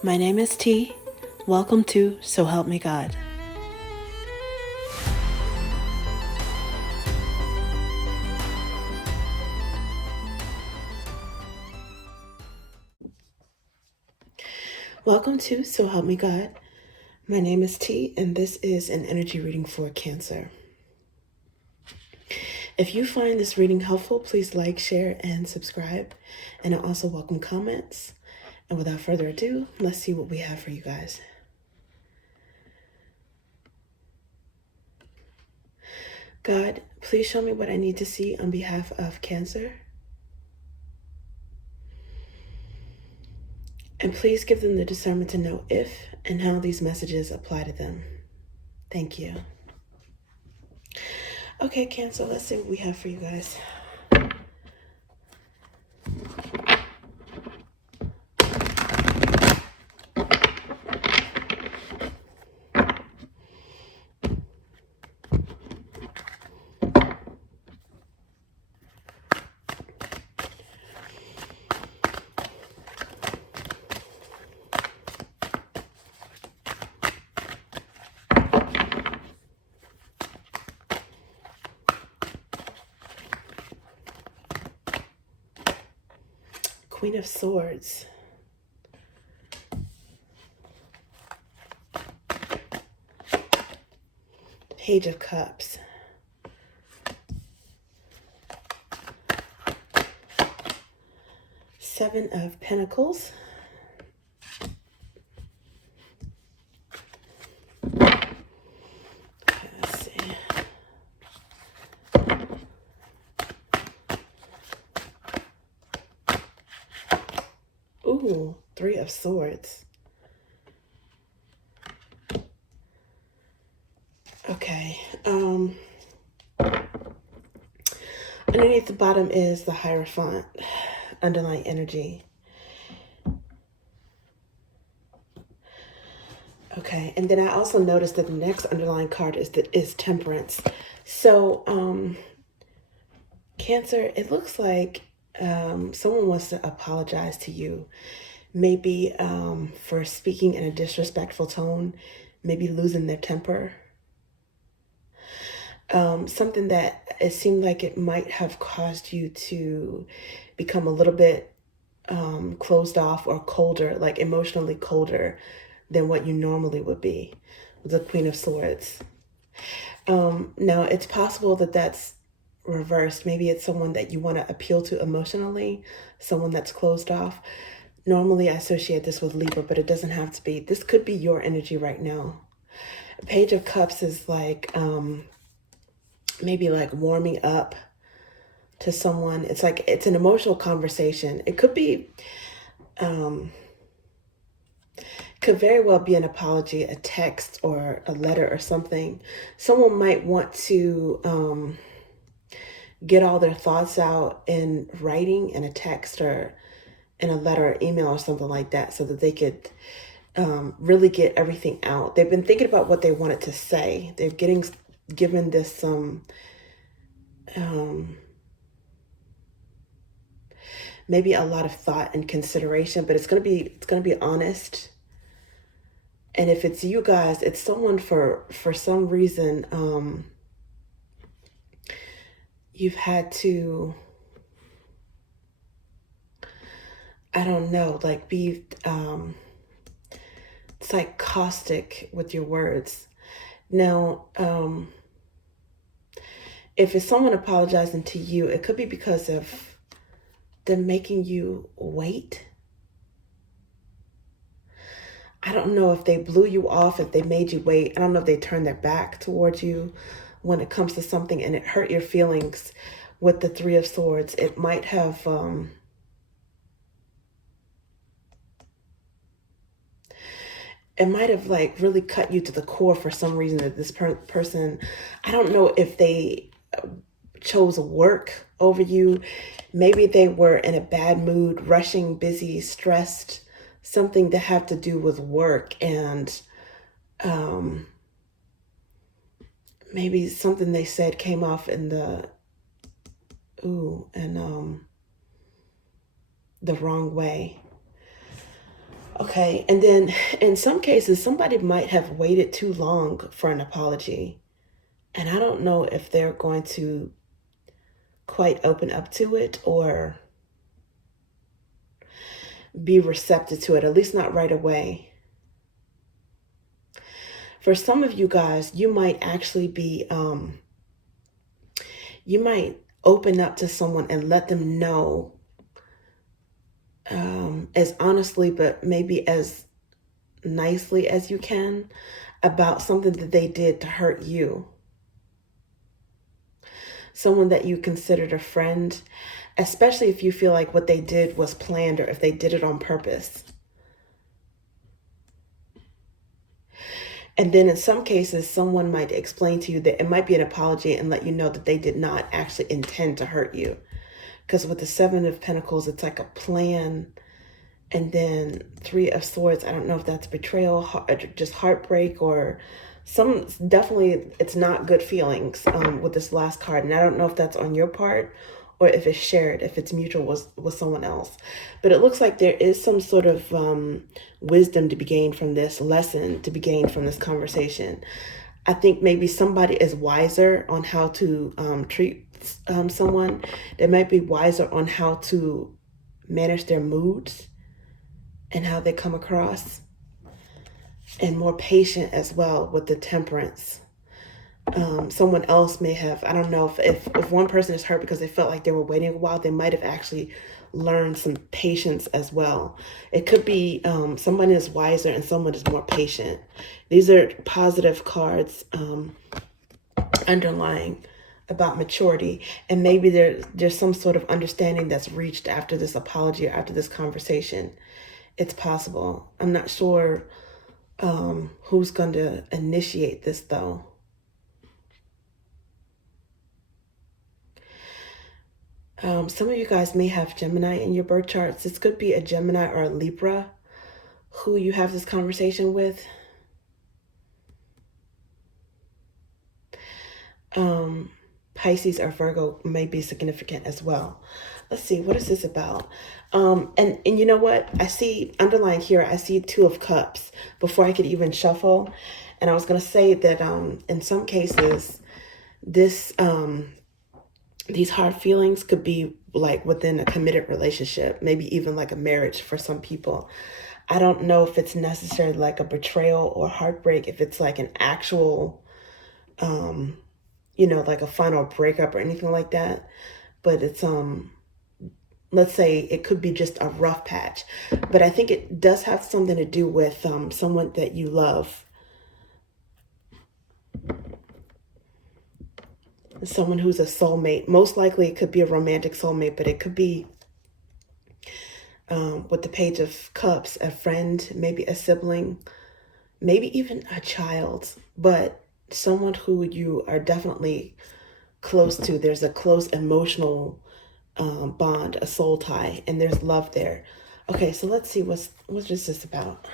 My name is T. Welcome to So Help Me God. Welcome to So Help Me God. My name is T, and this is an energy reading for Cancer. If you find this reading helpful, please like, share, and subscribe. And I also welcome comments. And without further ado, let's see what we have for you guys. God, please show me what I need to see on behalf of Cancer. And please give them the discernment to know if and how these messages apply to them. Thank you. Okay, Cancer, let's see what we have for you guys. Queen of Swords. Page of Cups. Seven of Pentacles. Okay, let's see. Ooh, Three of Swords. Okay. Underneath the bottom is the Hierophant, underlying energy. Okay, and then I also noticed that the next underlying card is Temperance. So, Cancer, it looks like someone wants to apologize to you. Maybe for speaking in a disrespectful tone, maybe losing their temper. Something that it seemed like it might have caused you to become a little bit closed off or colder, like emotionally colder than what you normally would be. The Queen of Swords. Now, it's possible that that's reversed. Maybe it's someone that you want to appeal to emotionally, someone that's closed off. Normally, I associate this with Libra, but it doesn't have to be. This could be your energy right now. Page of Cups is like maybe like warming up to someone. It's like it's an emotional conversation. It could be could very well be an apology, a text or a letter or something. Someone might want to get all their thoughts out in writing in a text or in a letter or email or something like that, so that they could really get everything out. They've been thinking about what they wanted to say. They're given this some maybe a lot of thought and consideration, but it's gonna be honest. And if it's you guys, it's someone for some reason you've had to, I don't know, like be it's like caustic with your words. Now, if it's someone apologizing to you, it could be because of them making you wait. I don't know if they blew you off, if they made you wait. I don't know if they turned their back towards you when it comes to something and it hurt your feelings with the Three of Swords. It might have like really cut you to the core for some reason, that this person, I don't know if they chose work over you. Maybe they were in a bad mood, rushing, busy, stressed, something to have to do with work, and maybe something they said came off in the the wrong way. Okay, and then in some cases, somebody might have waited too long for an apology. And I don't know if they're going to quite open up to it or be receptive to it, at least not right away. For some of you guys, you might actually be, you might open up to someone and let them know as honestly, but maybe as nicely as you can about something that they did to hurt you. Someone that you considered a friend, especially if you feel like what they did was planned or if they did it on purpose. And then in some cases, someone might explain to you that it might be an apology and let you know that they did not actually intend to hurt you. Because with the Seven of Pentacles, it's like a plan. And then Three of Swords, I don't know if that's betrayal, just heartbreak, or definitely it's not good feelings with this last card. And I don't know if that's on your part or if it's shared, if it's mutual with someone else. But it looks like there is some sort of wisdom to be gained from this, lesson to be gained from this conversation. I think maybe somebody is wiser on how to treat someone. They might be wiser on how to manage their moods and how they come across, and more patient as well with the temperance. Someone else may have, I don't know, if one person is hurt because they felt like they were waiting a while, they might have actually learned some patience as well. It could be someone is wiser and someone is more patient. These are positive cards underlying about maturity, and maybe there's some sort of understanding that's reached after this apology or after this conversation. It's possible. I'm not sure who's going to initiate this though. Some of you guys may have Gemini in your birth charts. This could be a Gemini or a Libra who you have this conversation with. Pisces or Virgo may be significant as well. Let's see, what is this about? And you know what? I see underlined here, I see Two of Cups before I could even shuffle. And I was going to say that in some cases, these hard feelings could be like within a committed relationship, maybe even like a marriage for some people. I don't know if it's necessarily like a betrayal or heartbreak, if it's like an actual, like a final breakup or anything like that. But it's, let's say it could be just a rough patch. But I think it does have something to do with someone that you love. Someone who's a soulmate. Most likely it could be a romantic soulmate, but it could be, with the Page of Cups, a friend, maybe a sibling, maybe even a child, but someone who you are definitely close to. There's a close emotional bond, a soul tie, and there's love there. Okay, so let's see what is this about.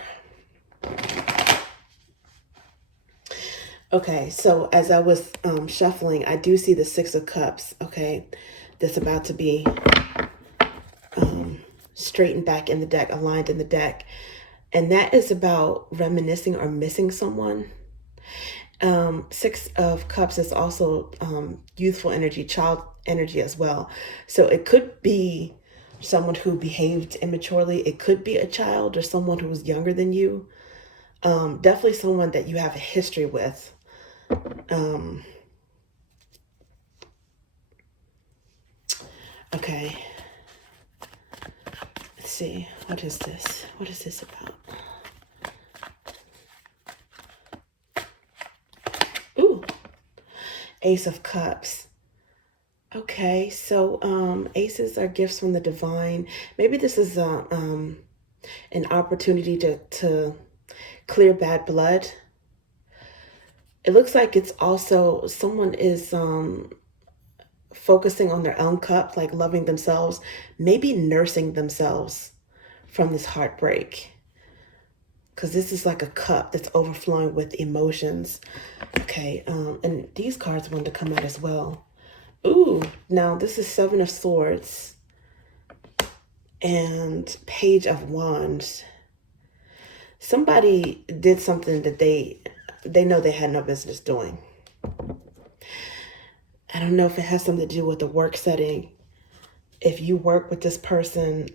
Okay, so as I was shuffling, I do see the Six of Cups, okay, that's about to be straightened back in the deck, aligned in the deck. And that is about reminiscing or missing someone. Six of Cups is also youthful energy, child energy as well. So it could be someone who behaved immaturely. It could be a child or someone who was younger than you. Definitely someone that you have a history with. Okay. Let's see. What is this? What is this about? Ooh. Ace of Cups. Okay, so aces are gifts from the divine. Maybe this is an opportunity to clear bad blood. It looks like it's also someone is focusing on their own cup, like loving themselves, maybe nursing themselves from this heartbreak. Because this is like a cup that's overflowing with emotions. Okay, and these cards wanted to come out as well. Ooh, now this is Seven of Swords and Page of Wands. somebody did something that they know they had no business doing. I don't know if it has something to do with the work setting. If you work with this person,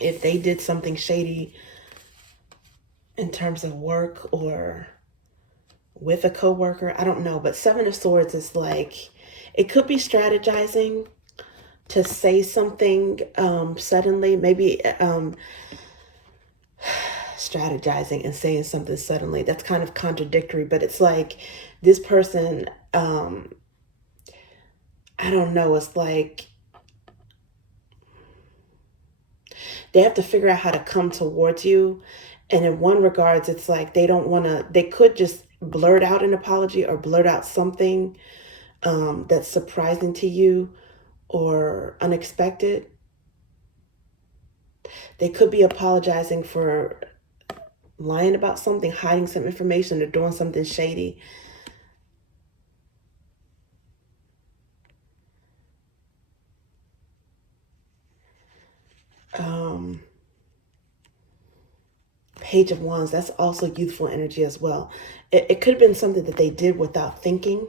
if they did something shady in terms of work or with a coworker, I don't know. But Seven of Swords is like, it could be strategizing to say something suddenly, maybe strategizing and saying something suddenly. That's kind of contradictory, but it's like this person, I don't know, it's like they have to figure out how to come towards you. And in one regards, it's like they don't want to, they could just blurt out an apology or blurt out something that's surprising to you or unexpected. They could be apologizing for lying about something, hiding some information, or doing something shady. Page of Wands, that's also youthful energy as well. It could have been something that they did without thinking.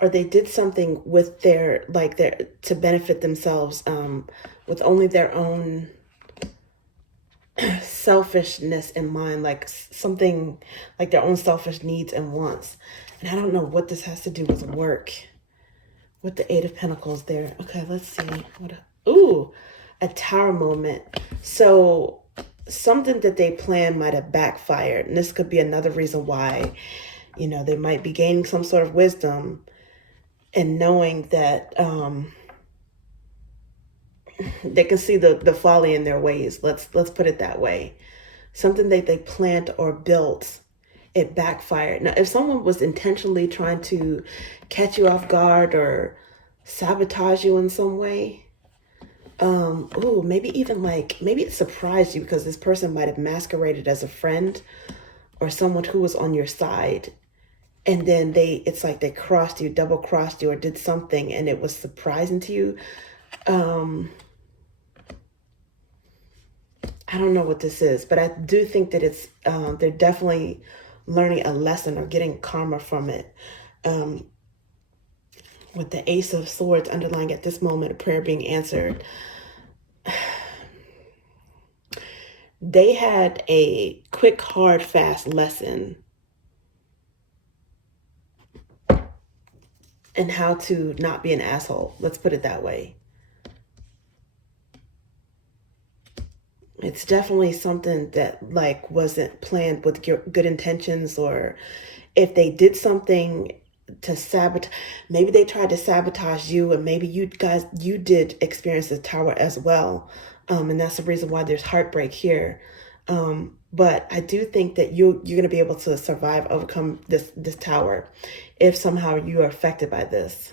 Or they did something with their, like their, to benefit themselves, with only their own selfishness in mind, like something like their own selfish needs and wants. And I don't know what this has to do with work. With the Eight of Pentacles there. Okay, let's see. Ooh, a Tower moment. So something that they planned might have backfired. And this could be another reason why, you know, they might be gaining some sort of wisdom and knowing that they can see the folly in their ways. Let's put it that way. Something that they planned or built, it backfired. Now, if someone was intentionally trying to catch you off guard or sabotage you in some way, ooh, maybe even like, maybe it surprised you because this person might have masqueraded as a friend or someone who was on your side. And then it's like they crossed you, double crossed you, or did something and it was surprising to you. I don't know what this is, but I do think that it's, they're definitely learning a lesson or getting karma from it. With the Ace of Swords underlying at this moment, a prayer being answered. They had a quick, hard, fast lesson in how to not be an asshole. Let's put it that way. It's definitely something that like wasn't planned with good intentions, or if they did something to sabotage, maybe they tried to sabotage you, and maybe you did experience the Tower as well. And that's the reason why there's heartbreak here. But I do think that you're going to be able to survive, overcome this Tower if somehow you are affected by this.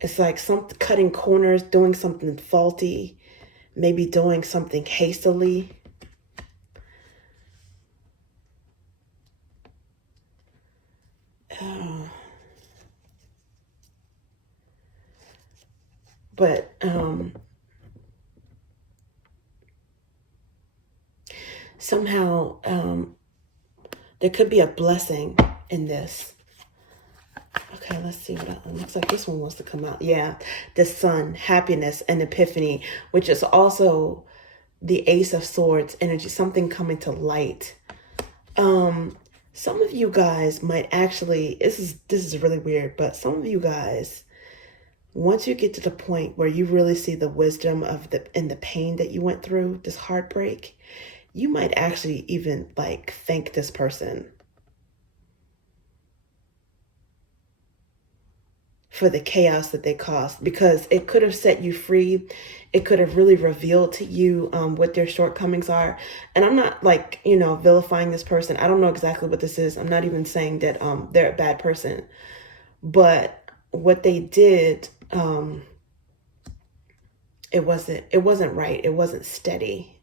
It's like cutting corners, doing something faulty, maybe doing something hastily. But somehow there could be a blessing in this. Okay, let's see what looks like. This one wants to come out. Yeah, the Sun, happiness, and epiphany, which is also the Ace of Swords energy, something coming to light. Some of you guys might actually, this is really weird, but some of you guys, once you get to the point where you really see the wisdom of the pain that you went through, this heartbreak, you might actually even like thank this person for the chaos that they caused, because it could have set you free. It could have really revealed to you what their shortcomings are. And I'm not like, you know, vilifying this person. I don't know exactly what this is. I'm not even saying that they're a bad person. But what they did, it wasn't right. It wasn't steady.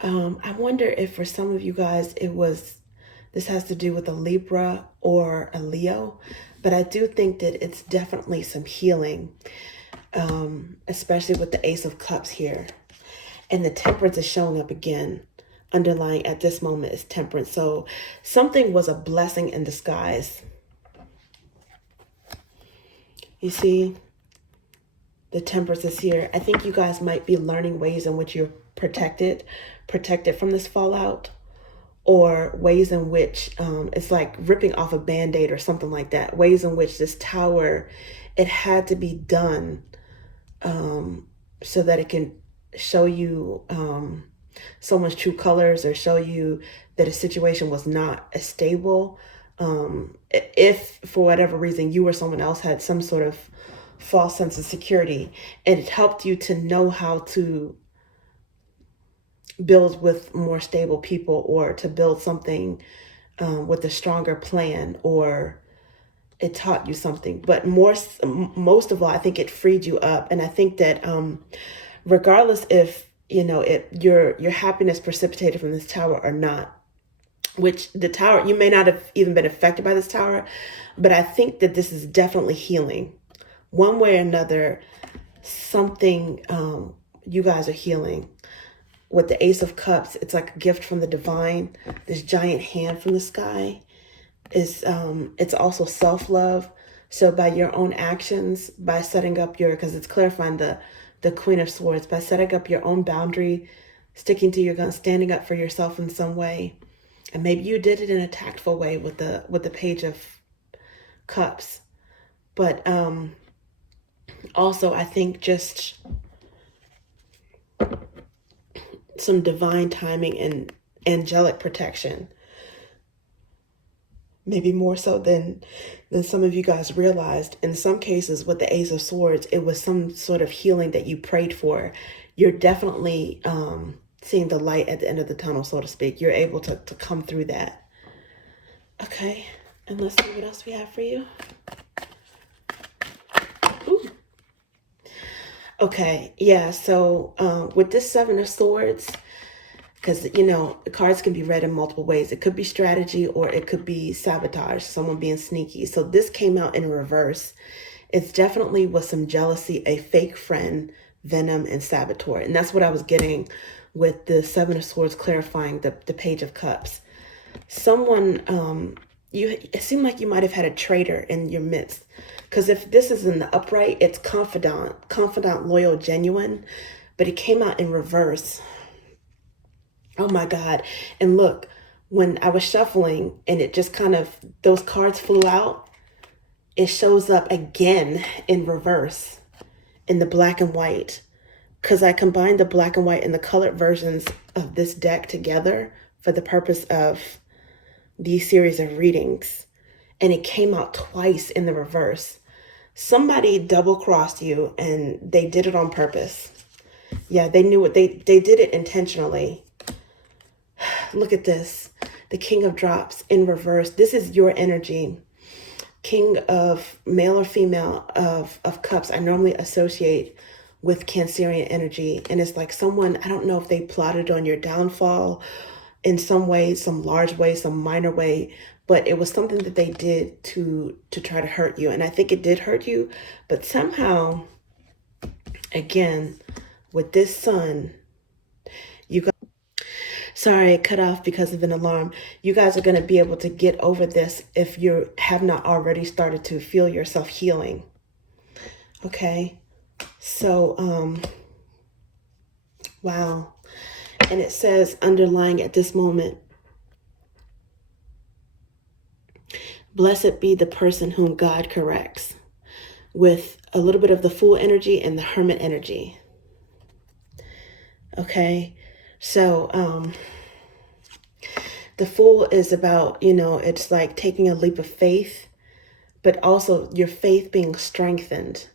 I wonder if for some of you guys this has to do with a Libra or a Leo, but I do think that it's definitely some healing, especially with the Ace of Cups here. And the Temperance is showing up again. Underlying at this moment is Temperance. So something was a blessing in disguise. You see, the Temperance is here. I think you guys might be learning ways in which you're protected from this fallout, or ways in which it's like ripping off a band-aid or something like that. Ways in which this tower, it had to be done so that it can show you someone's true colors, or show you that a situation was not as stable. If for whatever reason you or someone else had some sort of false sense of security, and it helped you to know how to build with more stable people, or to build something with a stronger plan, or it taught you something. But most of all, I think it freed you up. And I think that regardless if your happiness precipitated from this tower or not, which the tower, you may not have even been affected by this tower, but I think that this is definitely healing. One way or another, something you guys are healing. With the Ace of Cups, it's like a gift from the divine. This giant hand from the sky is it's also self-love. So by your own actions, by setting up because it's clarifying the Queen of Swords, by setting up your own boundary, sticking to your guns, standing up for yourself in some way. And maybe you did it in a tactful way with the Page of Cups. But also, I think just some divine timing and angelic protection. Maybe more so than some of you guys realized. In some cases, with the Ace of Swords, it was some sort of healing that you prayed for. You're definitely seeing the light at the end of the tunnel, so to speak. You're able to come through that. Okay, and let's see what else we have for you. Ooh. Okay, yeah, so with this Seven of Swords, because, the cards can be read in multiple ways. It could be strategy, or it could be sabotage, someone being sneaky. So this came out in reverse. It's definitely with some jealousy, a fake friend, venom, and saboteur. And that's what I was getting with the Seven of Swords clarifying the Page of Cups. Someone, it seemed like you might have had a traitor in your midst. Because if this is in the upright, it's confidant, loyal, genuine. But it came out in reverse. Oh my God. And look, when I was shuffling and it just kind of, those cards flew out, it shows up again in reverse in the black and white. Because I combined the black and white and the colored versions of this deck together for the purpose of these series of readings. And it came out twice in the reverse. Somebody double-crossed you, and they did it on purpose. Yeah, they knew it. They did it intentionally. Look at this. The King of Drops in reverse. This is your energy. King of male or female of Cups, I normally associate with Cancerian energy. And it's like someone, I don't know if they plotted on your downfall in some way, some large way, some minor way, but it was something that they did to try to hurt you. And I think it did hurt you, but somehow, again, with this Sun, you got, sorry, it cut off because of an alarm. You guys are going to be able to get over this if you have not already started to feel yourself healing. Okay. So, wow. And it says underlying at this moment, blessed be the person whom God corrects, with a little bit of the Fool energy and the Hermit energy. Okay. So, the Fool is about, it's like taking a leap of faith, but also your faith being strengthened,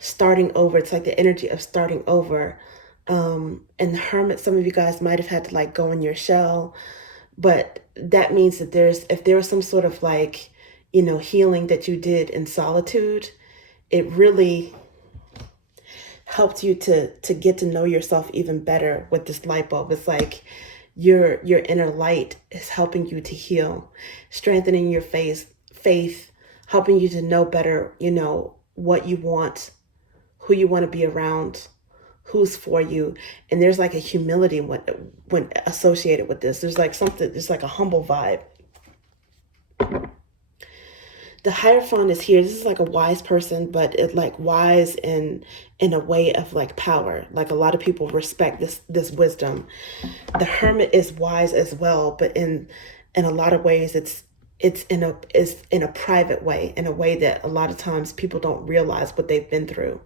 starting over. It's like the energy of starting over. And the Hermit, some of you guys might have had to like go in your shell, but that means that if there was some sort of like, healing that you did in solitude, it really helped you to get to know yourself even better with this light bulb. It's like your inner light is helping you to heal, strengthening your faith, helping you to know better, what you want, who you want to be around, who's for you. And there's like a humility when associated with this. There's like something, there's like a humble vibe. The Hierophant is here. This is like a wise person, but it like wise in a way of like power. Like a lot of people respect this wisdom. The Hermit is wise as well, but in a lot of ways it's in a private way, in a way that a lot of times people don't realize what they've been through.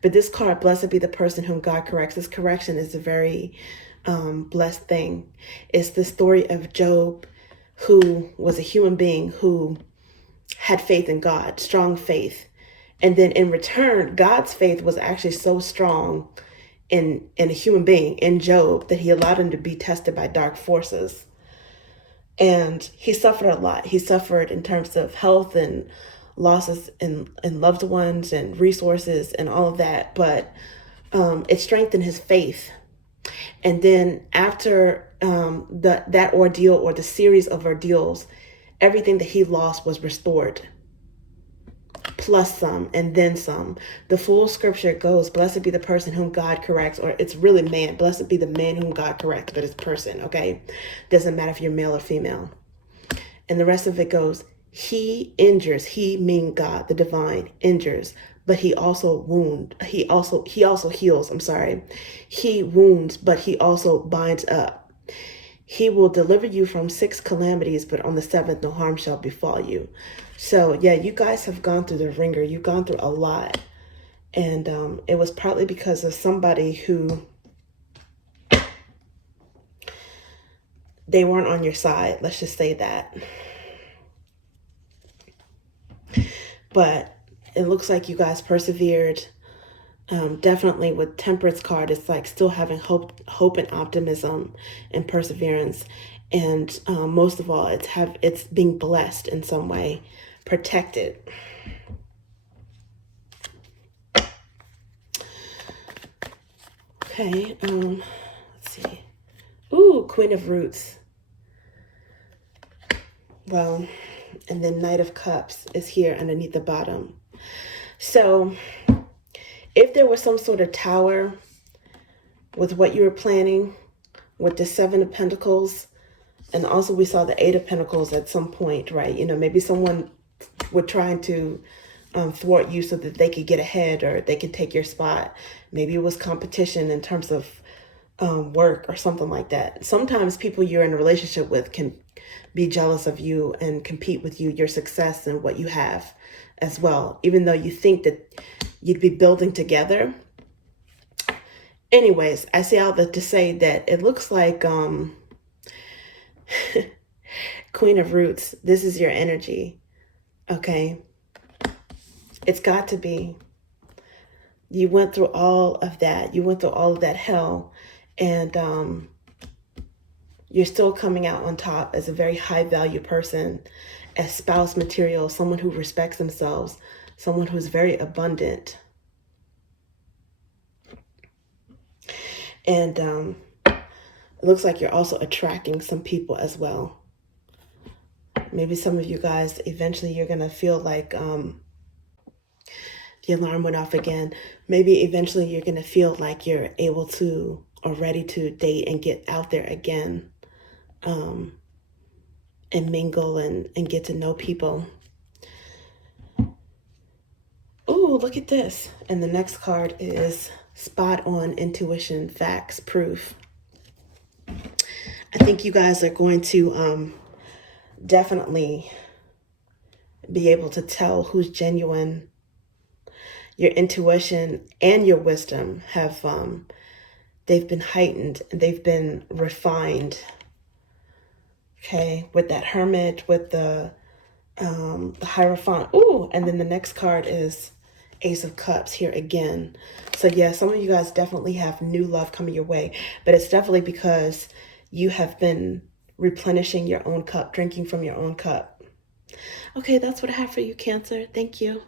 But this card, blessed be the person whom God corrects. This correction is a very blessed thing. It's the story of Job, who was a human being who had faith in God, strong faith. And then in return, God's faith was actually so strong in a human being, in Job, that he allowed him to be tested by dark forces. And he suffered a lot. He suffered in terms of health and losses in loved ones and resources and all of that. But it strengthened his faith. And then after that ordeal, or the series of ordeals, everything that he lost was restored, plus some, and then some. The full scripture goes, blessed be the person whom God corrects, or it's really man. Blessed be the man whom God corrects, but it's person, okay? Doesn't matter if you're male or female. And the rest of it goes, he injures, he meaning God, the divine, injures, but he also he also heals, He wounds, but he also binds up. He will deliver you from 6 calamities, but on the 7th, no harm shall befall you. So yeah, you guys have gone through the ringer. You've gone through a lot. And it was partly because of somebody who, they weren't on your side. Let's just say that. But it looks like you guys persevered. Definitely with Temperance card, it's like still having hope and optimism and perseverance. And most of all, it's being blessed in some way, protected. Okay, let's see. Ooh, Queen of Roots. Well, and then Knight of Cups is here underneath the bottom. So if there was some sort of tower with what you were planning, with the 7 of Pentacles, and also we saw the 8 of Pentacles at some point, right? Maybe someone were trying to thwart you so that they could get ahead, or they could take your spot. Maybe it was competition in terms of work or something like that. Sometimes people you're in a relationship with can be jealous of you and compete with you, your success and what you have as well, even though you think that you'd be building together. Anyways, I say all that to say that it looks like Queen of Roots, this is your energy, okay? It's got to be. You went through all of that. You went through all of that hell, and you're still coming out on top as a very high value person, as spouse material, someone who respects themselves, someone who's very abundant. And it looks like you're also attracting some people as well. Maybe some of you guys, eventually you're going to feel like the alarm went off again. Maybe eventually you're going to feel like you're able to or ready to date and get out there again, and mingle and get to know people. Oh, look at this. And the next card is spot on intuition, facts, proof. I think you guys are going to definitely be able to tell who's genuine. Your intuition and your wisdom have, they've been heightened, they've been refined. Okay, with that Hermit, with the Hierophant. Ooh, and then the next card is Ace of Cups here again. So yeah, some of you guys definitely have new love coming your way, but it's definitely because you have been replenishing your own cup, drinking from your own cup. Okay, that's what I have for you, Cancer. Thank you.